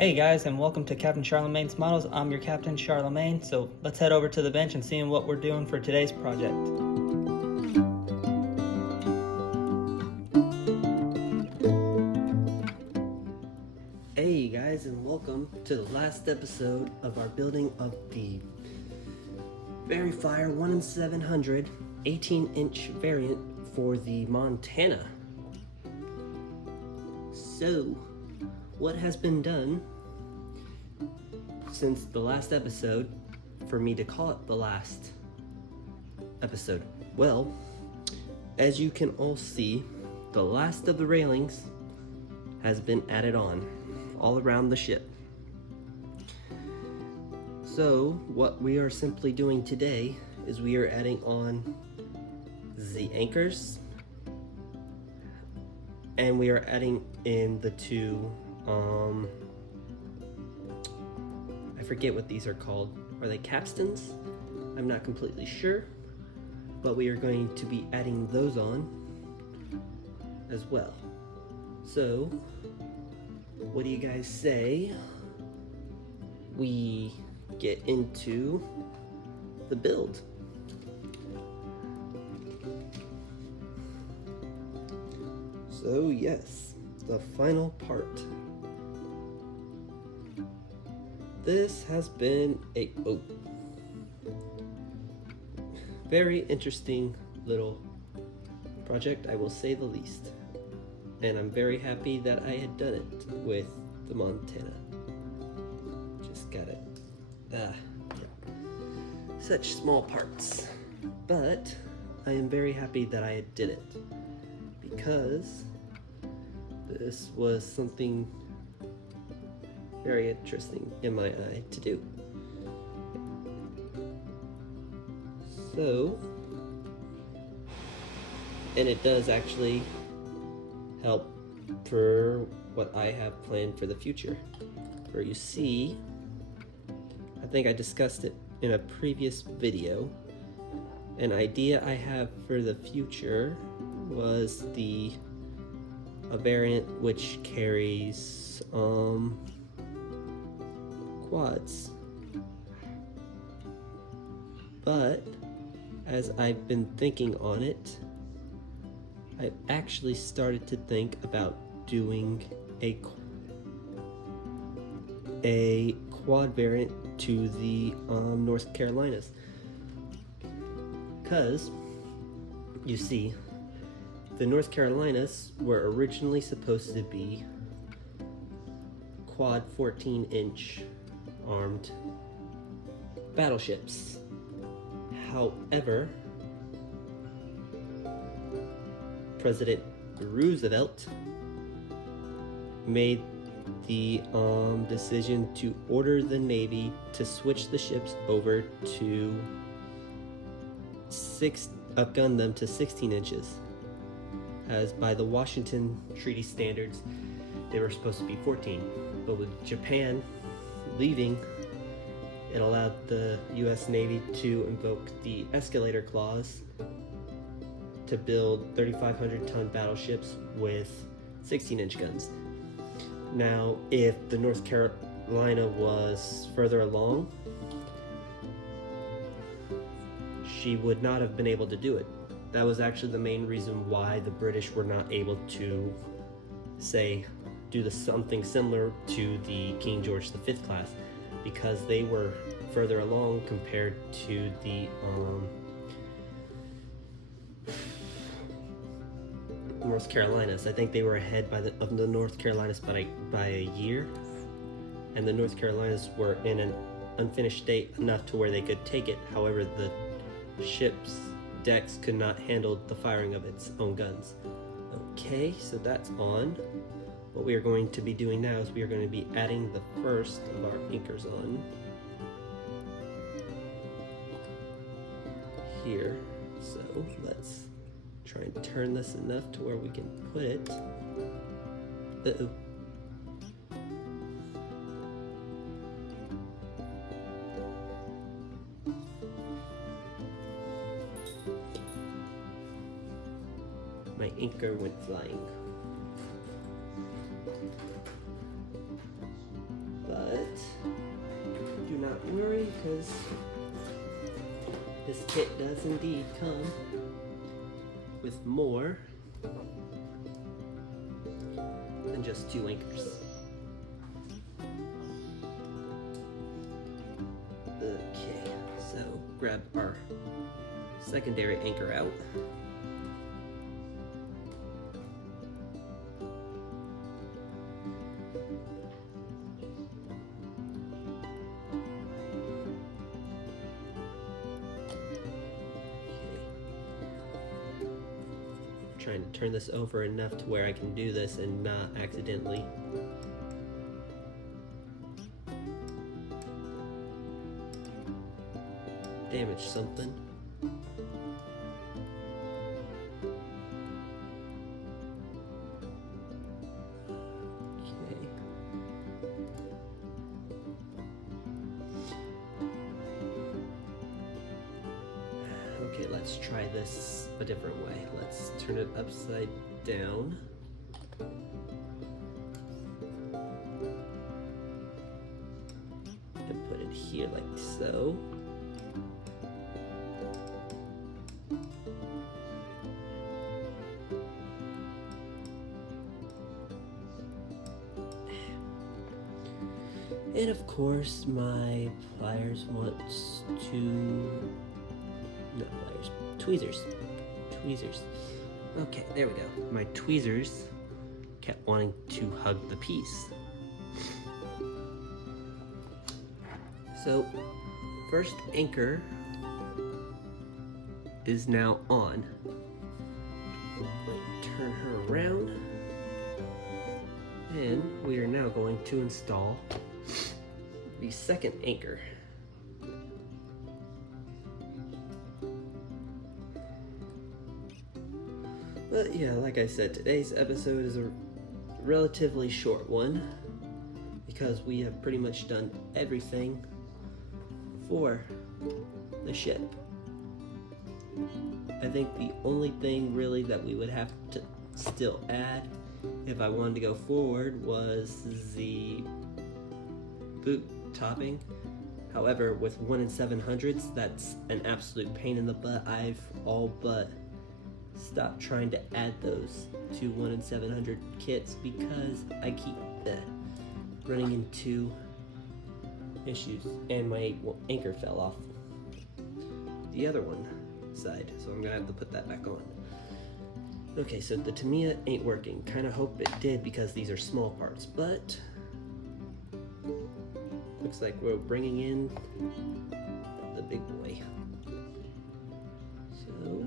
Hey guys, and welcome to Captain Charlemagne's Models. I'm your Captain Charlemagne, so let's head over to the bench and see what we're doing for today's project. Hey guys, and welcome to the last episode of our building of the Veryfire 1 in 700 18-inch variant for the Montana. So, what has been done since the last episode for me to call it the last episode? Well, as you can all see, the last of the railings has been added on all around the ship. So what we are simply doing today is we are adding on the anchors, and we are adding in the two I forget what these are called. Are they capstans? I'm not completely sure, but we are going to be adding those on as well. So what do you guys say we get into the build? So yes, the final part. This has been a very interesting little project, I will say the least. And I'm very happy that I had done it with the Montana. Just got it. Yeah. Such small parts. But I am very happy that I did it, because this was something very interesting in my eye to do. So, and it does actually help for what I have planned for the future. Where you see, I think I discussed it in a previous video, an idea I have for the future was a variant which carries quads. But as I've been thinking on it, I've actually started to think about doing a quad variant to the North Carolinas, because you see, the North Carolinas were originally supposed to be quad 14-inch armed battleships. However, President Roosevelt made the decision to order the Navy to switch the ships over to upgun them to 16 inches. As by the Washington Treaty standards, they were supposed to be 14. But with Japan leaving, it allowed the US Navy to invoke the escalator clause to build 3,500-ton battleships with 16-inch guns. Now, if the North Carolina was further along, she would not have been able to do it. That was actually the main reason why the British were not able to, do something similar to the King George V class, because they were further along compared to the North Carolinas. I think they were ahead of the North Carolinas by a year, and the North Carolinas were in an unfinished state enough to where they could take it. However, the ship's decks could not handle the firing of its own guns. Okay, so that's on. What we are going to be doing now is we are going to be adding the first of our anchors on here. So let's try and turn this enough to where we can put it. My anchor went flying. Don't worry, because this kit does indeed come with more than just 2 anchors. Okay, so grab our secondary anchor out. Trying to turn this over enough to where I can do this and not accidentally damage something. Okay, let's try this a different way. Let's turn it upside down. And put it here like so. And of course, my pliers wants to... Not pliers, tweezers. Tweezers. Okay, there we go. My tweezers kept wanting to hug the piece. So, first anchor is now on. I'm going to turn her around. And we are now going to install the second anchor. But yeah, like I said, today's episode is a relatively short one because we have pretty much done everything for the ship. I think the only thing really that we would have to still add if I wanted to go forward was the boot topping. However, with 1 in 700s, that's an absolute pain in the butt. I've all but stopped trying to add those to 1 in 700 kits because I keep running into issues, and my anchor fell off the other one side, so I'm gonna have to put that back on. Okay, so the Tamiya ain't working. Kind of hope it did because these are small parts, but looks like we're bringing in the big boy. So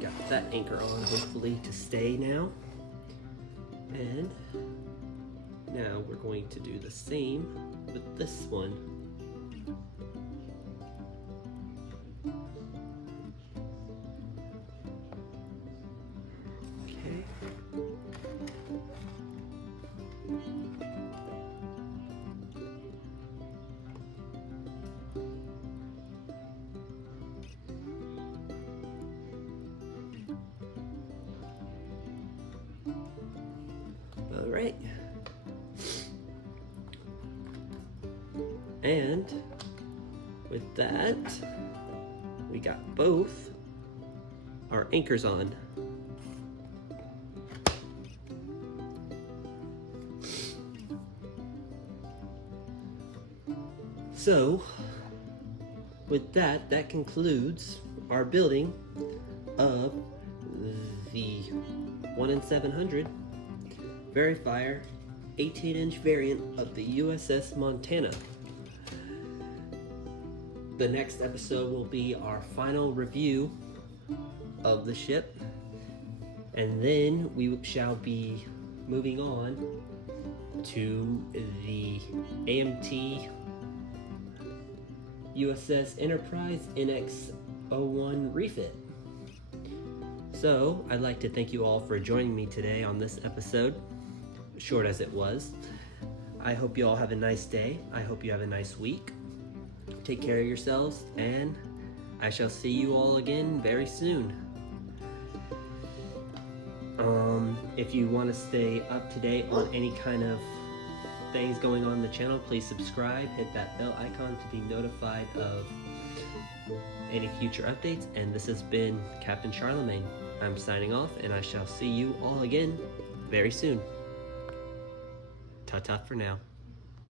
got that anchor on, hopefully to stay now. And now we're going to do the same with this one. Okay. All right. And with that, we got both our anchors on. So, with that, that concludes our building of the 1 in 700 Veryfire 18-inch variant of the USS Montana. The next episode will be our final review of the ship, and then we shall be moving on to the AMT USS Enterprise NX-01 refit. So, I'd like to thank you all for joining me today on this episode, short as it was. I hope you all have a nice day. I hope you have a nice week. Take care of yourselves, and I shall see you all again very soon. If you want to stay up to date on any kind of things going on in the channel, please subscribe, hit that bell icon to be notified of any future updates. And this has been Captain Charlemagne. I'm signing off, and I shall see you all again very soon. Ta-ta for now.